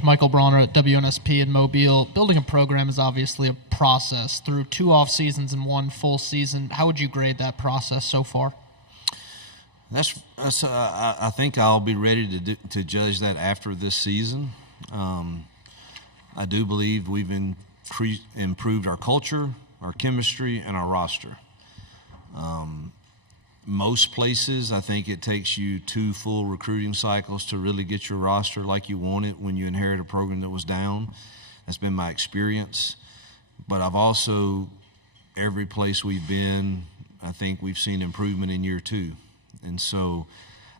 Coach Michael Bronner at WNSP in Mobile. Building a program is obviously a process. Through 2 off seasons and 1 full season, how would you grade that process so far? I think I'll be ready to judge that after this season. I do believe we've improved our culture, our chemistry, and our roster. Most places, I think it takes you 2 full recruiting cycles to really get your roster like you want it when you inherit a program that was down. That's been my experience. But I've also, every place we've been, I think we've seen improvement in year 2. And so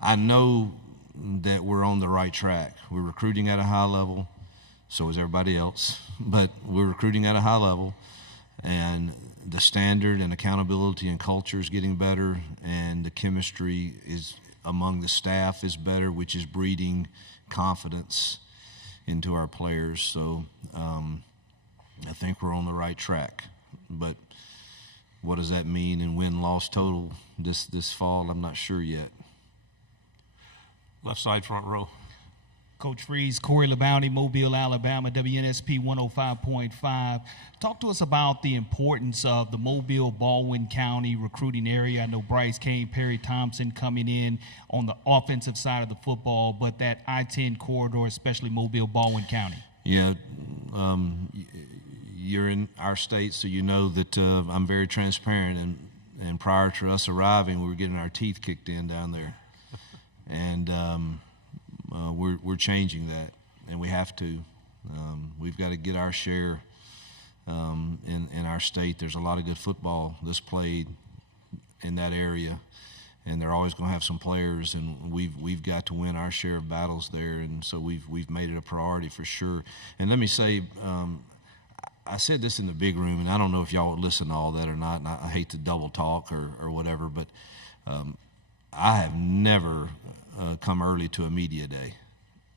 I know that we're on the right track. We're recruiting at a high level, so is everybody else, but we're recruiting at a high level, and the standard and accountability and culture is getting better, and the chemistry is among the staff is better, which is breeding confidence into our players. So I think we're on the right track. But what does that mean in win-loss total this fall? I'm not sure yet. Left side, front row. Coach Freeze, Corey LeBounty, Mobile, Alabama, WNSP 105.5. Talk to us about the importance of the Mobile, Baldwin County recruiting area. I know Bryce Kane, Perry Thompson coming in on the offensive side of the football, but that I-10 corridor, especially Mobile, Baldwin County. Yeah, you're in our state, so you know that I'm very transparent. And prior to us arriving, we were getting our teeth kicked in down there. And we're changing that, and we have to. We've got to get our share in our state. There's a lot of good football that's played in that area, and they're always going to have some players, and we've got to win our share of battles there, and so we've made it a priority for sure. And let me say, I said this in the big room, and I don't know if y'all would listen to all that or not, and I hate to double talk or whatever, but I have never come early to a media day,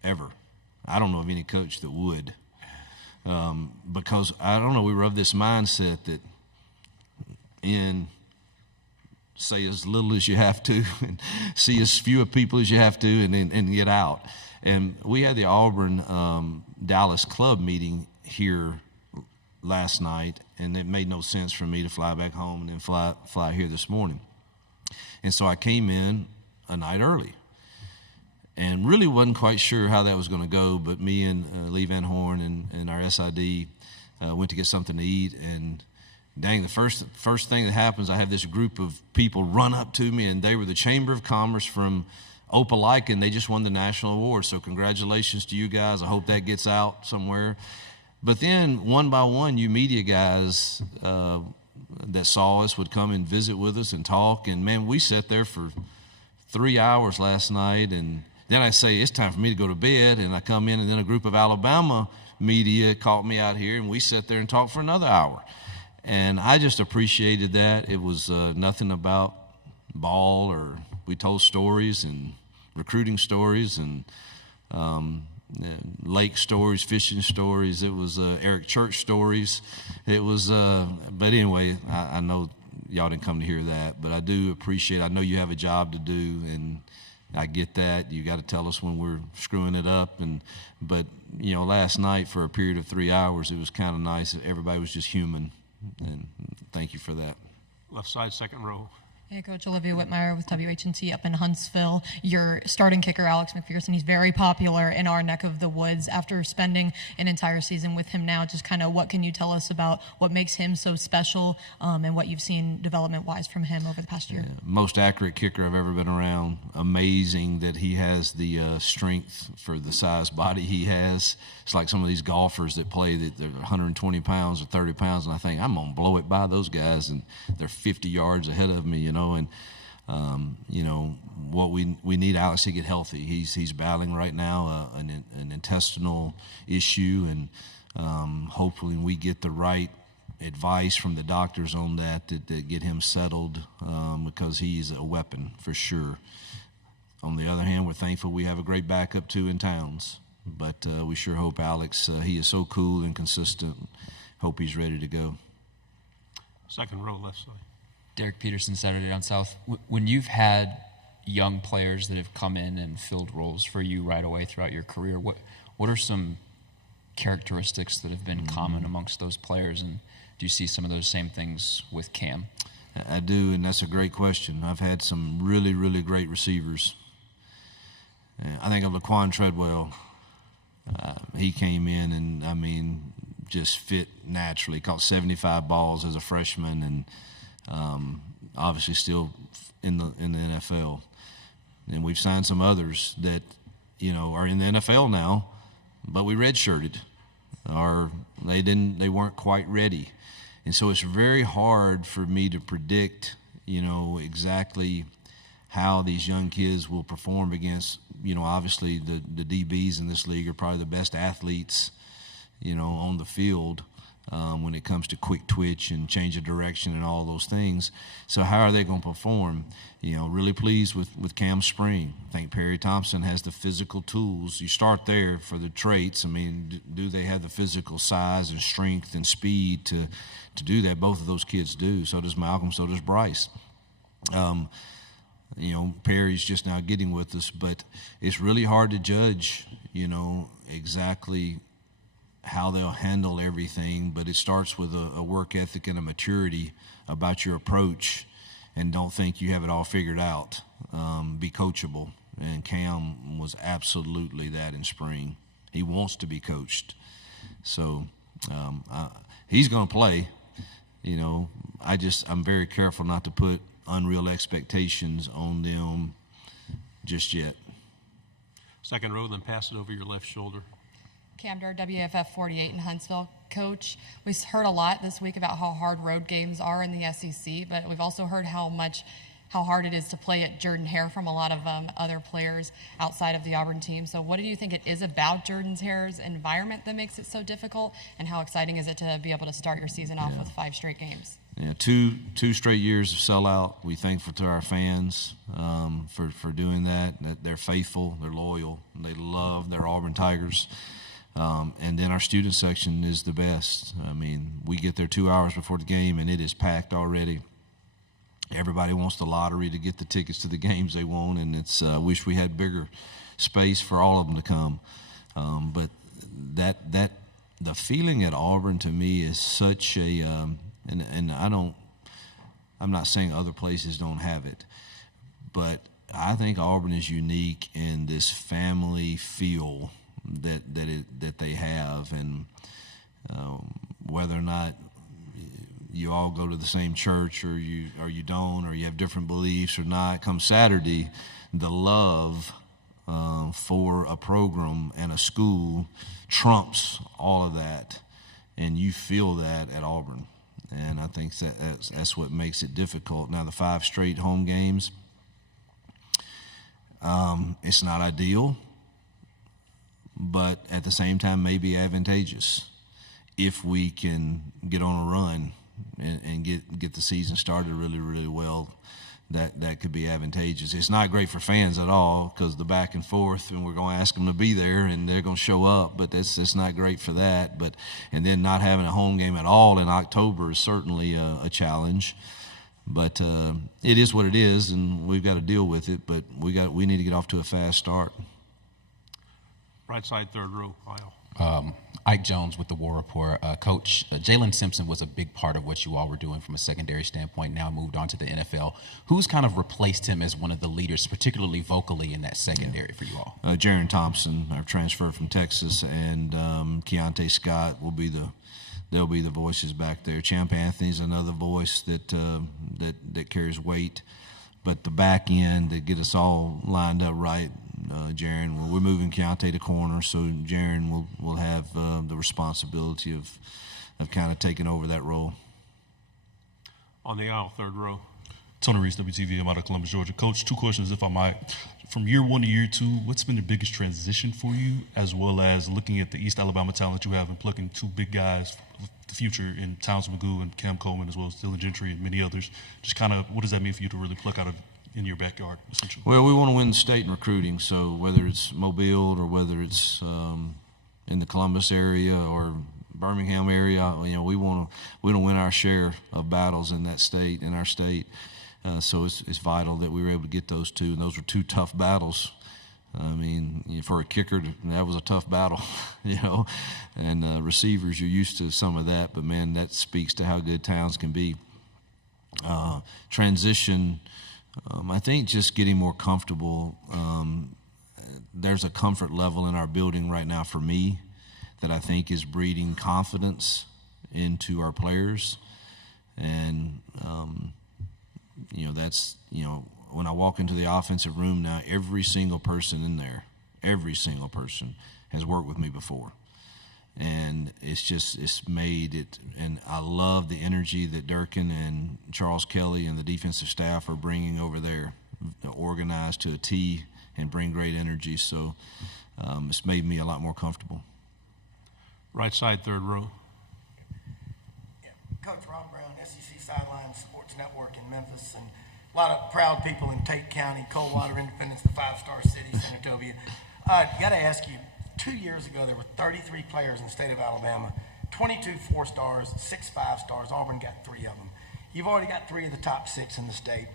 ever. I don't know of any coach that would, because I don't know, we were of this mindset that say as little as you have to and see as few people as you have to and get out. And we had the Auburn Dallas club meeting here last night, and it made no sense for me to fly back home and then fly here this morning. And so I came in a night early and really wasn't quite sure how that was going to go, but me and Lee Van Horn and our SID went to get something to eat, and dang, the first thing that happens, I have this group of people run up to me, and they were the Chamber of Commerce from Opelika, and they just won the national award, so congratulations to you guys. I hope that gets out somewhere. But then one by one, you media guys that saw us would come and visit with us and talk, and man, we sat there for 3 hours last night, and then I say, it's time for me to go to bed, and I come in, and then a group of Alabama media caught me out here, and we sat there and talked for another hour. And I just appreciated that. It was nothing about ball, or we told stories and recruiting stories and lake stories, fishing stories. It was Eric Church stories. It was, but anyway, I know y'all didn't come to hear that, but I do appreciate it. I know you have a job to do, and I get that. You got to tell us when we're screwing it up. But you know, last night for a period of 3 hours, it was kind of nice. Everybody was just human, and thank you for that. Left side, second row. Hey, Coach, Olivia Whitmire with WHNT up in Huntsville. Your starting kicker, Alex McPherson, he's very popular in our neck of the woods. After spending an entire season with him now, just kind of what can you tell us about what makes him so special and what you've seen development-wise from him over the past year? Yeah, most accurate kicker I've ever been around. Amazing that he has the strength for the size body he has. It's like some of these golfers that play that they're 120 pounds or 30 pounds, and I think I'm going to blow it by those guys, and they're 50 yards ahead of me, you know. And you know what we need Alex to get healthy. He's battling right now an intestinal issue, and hopefully we get the right advice from the doctors on that get him settled, because he's a weapon for sure. On the other hand, we're thankful we have a great backup too in Towns, but we sure hope Alex. He is so cool and consistent. Hope he's ready to go. Second row, left side. Derek Peterson, Saturday Down South. When you've had young players that have come in and filled roles for you right away throughout your career, what are some characteristics that have been common amongst those players? And do you see some of those same things with Cam? I do, and that's a great question. I've had some really, really great receivers. I think of Laquan Treadwell. He came in and, I mean, just fit naturally. Caught 75 balls as a freshman, and obviously still in the NFL. And we've signed some others that, you know, are in the NFL now, but we redshirted, or they weren't quite ready. And so it's very hard for me to predict, you know, exactly how these young kids will perform against, you know, obviously the DBs in this league are probably the best athletes, you know, on the field when it comes to quick twitch and change of direction and all those things. So how are they going to perform? You know, really pleased with Cam Spring. I think Perry Thompson has the physical tools. You start there for the traits. I mean, do they have the physical size and strength and speed to do that? Both of those kids do. So does Malcolm, so does Bryce. You know, Perry's just now getting with us, but it's really hard to judge, you know, exactly how they'll handle everything. But it starts with a work ethic and a maturity about your approach, and don't think you have it all figured out. Be coachable. And Cam was absolutely that in spring. He wants to be coached. So he's going to play. You know, I'm very careful not to put unreal expectations on them just yet. Second row, then pass it over your left shoulder. Camder, WFF 48 in Huntsville. Coach, we've heard a lot this week about how hard road games are in the SEC, but we've also heard how hard it is to play at Jordan-Hare from a lot of other players outside of the Auburn team. So what do you think it is about Jordan-Hare's environment that makes it so difficult, and how exciting is it to be able to start your season off with 5 straight games? Yeah, two straight years of sellout. We're thankful to our fans for doing that. That they're faithful, they're loyal, and they love their Auburn Tigers. And then our student section is the best. I mean, we get there 2 hours before the game, and it is packed already. Everybody wants the lottery to get the tickets to the games they want, and it's wish we had bigger space for all of them to come. But the feeling at Auburn to me is such a and I'm not saying other places don't have it, but I think Auburn is unique in this family feel that they have, and whether or not you all go to the same church or you don't, or you have different beliefs or not, come Saturday, the love for a program and a school trumps all of that, and you feel that at Auburn. And I think that's what makes it difficult. Now, the 5 straight home games, it's not ideal, but at the same time may be advantageous if we can get on a run and get the season started really, really well. That could be advantageous. It's not great for fans at all, because the back and forth, and we're going to ask them to be there, and they're going to show up, but that's not great for that. And then not having a home game at all in October is certainly a challenge. But it is what it is, and we've got to deal with it. But we need to get off to a fast start. Right side, third row, aisle. Ike Jones with the War Report. Coach, Jalen Simpson was a big part of what you all were doing from a secondary standpoint, now moved on to the NFL. Who's kind of replaced him as one of the leaders, particularly vocally in that secondary for you all? Jaron Thompson, our transfer from Texas, and Keontae Scott they'll be the voices back there. Champ Anthony's another voice that carries weight. But the back end that get us all lined up right, Jaron, we're moving Keontae to corner, so Jaron will have the responsibility of kind of taking over that role. On the aisle, third row. Tony Reese, WTV. I'm out of Columbus, Georgia. Coach, 2 questions, if I might. From year 1 to year 2, what's been the biggest transition for you, as well as looking at the East Alabama talent you have and plucking 2 big guys, the future in Townsend McGoo and Cam Coleman, as well as Dylan Gentry and many others? Just kind of, what does that mean for you to really pluck out of in your backyard, essentially? Well, we want to win the state in recruiting, so whether it's Mobile or whether it's in the Columbus area or Birmingham area, we want to win our share of battles in that state, in our state. So it's vital that we were able to get those 2, and those were 2 tough battles I mean, for a kicker, that was a tough battle, and receivers, you're used to some of that, but man, that speaks to how good Towns can be. Transition, I think just getting more comfortable. There's a comfort level in our building right now for me that I think is breeding confidence into our players. And, that's, when I walk into the offensive room now, every single person in there, every single person has worked with me before. And it's made it, and I love the energy that Durkin and Charles Kelly and the defensive staff are bringing over there, organized to a T and bring great energy. So it's made me a lot more comfortable. Right side, third row. Yeah. Coach Ron Brown, SEC Sidelines Sports Network in Memphis, and a lot of proud people in Tate County, Coldwater, Independence, the five-star city, Senatobia. Got to ask you, 2 years ago there were 33 players in the state of Alabama, 22 4-stars, 6 5-stars. Auburn got 3 of them. You've already got 3 of the top 6 in the state.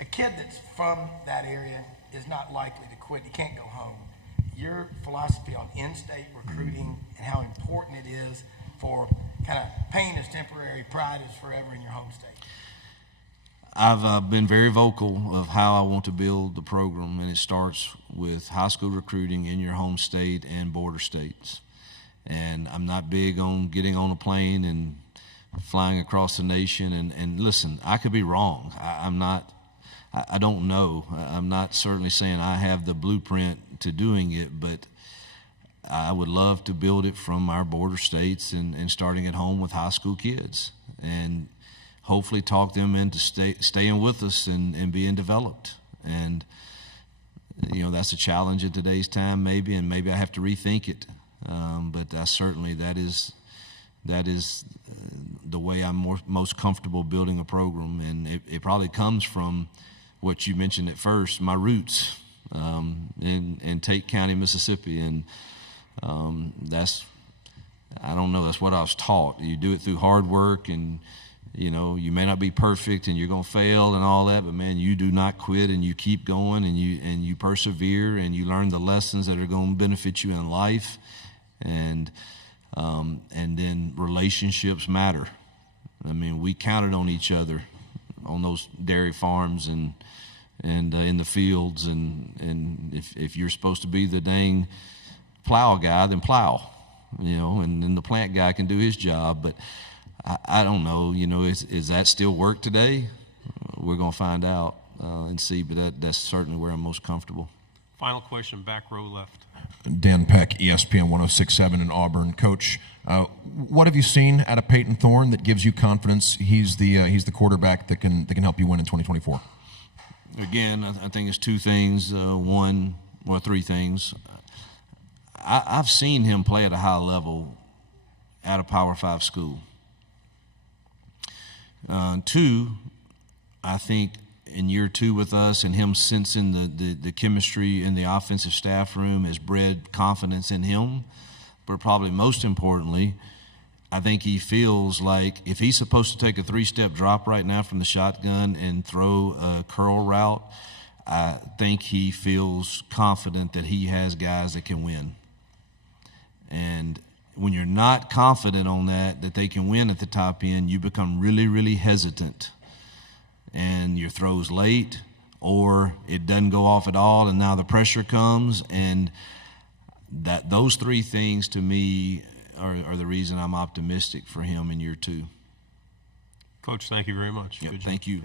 A kid that's from that area is not likely to quit. He can't go home. Your philosophy on in-state recruiting and how important it is for kind of pain is temporary, pride is forever in your home state. I've been very vocal of how I want to build the program, and it starts with high school recruiting in your home state and border states. And I'm not big on getting on a plane and flying across the nation. And listen, I could be wrong. I don't know. I'm not certainly saying I have the blueprint to doing it, but I would love to build it from our border states and starting at home with high school kids. And hopefully talk them into staying with us and being developed. And, that's a challenge in today's time maybe, and maybe I have to rethink it. But certainly that is the way I'm most comfortable building a program. And it probably comes from what you mentioned at first, my roots in Tate County, Mississippi. And that's what I was taught. You do it through hard work, and you may not be perfect and you're going to fail and all that, but man, you do not quit, and you keep going, and you persevere, and you learn the lessons that are going to benefit you in life. And then relationships matter. I mean, we counted on each other on those dairy farms and in the fields. And if you're supposed to be the dang plow guy, then plow, and then the plant guy can do his job. But I don't know, is that still work today? We're going to find out and see, but that's certainly where I'm most comfortable. Final question, back row left. Dan Peck, ESPN 106.7 in Auburn. Coach, what have you seen out of Peyton Thorne that gives you confidence he's the quarterback that can help you win in 2024? Again, I think it's 2 things. 3 things. I've seen him play at a high level at a Power 5 school. 2, I think in year 2 with us and him sensing the chemistry in the offensive staff room has bred confidence in him. But probably most importantly, I think he feels like if he's supposed to take a 3-step drop right now from the shotgun and throw a curl route, I think he feels confident that he has guys that can win. And when you're not confident on that they can win at the top end, you become really, really hesitant. And your throw's late, or it doesn't go off at all, and now the pressure comes. And those 3 things to me are the reason I'm optimistic for him in year 2. Coach, thank you very much. Yep, thank you.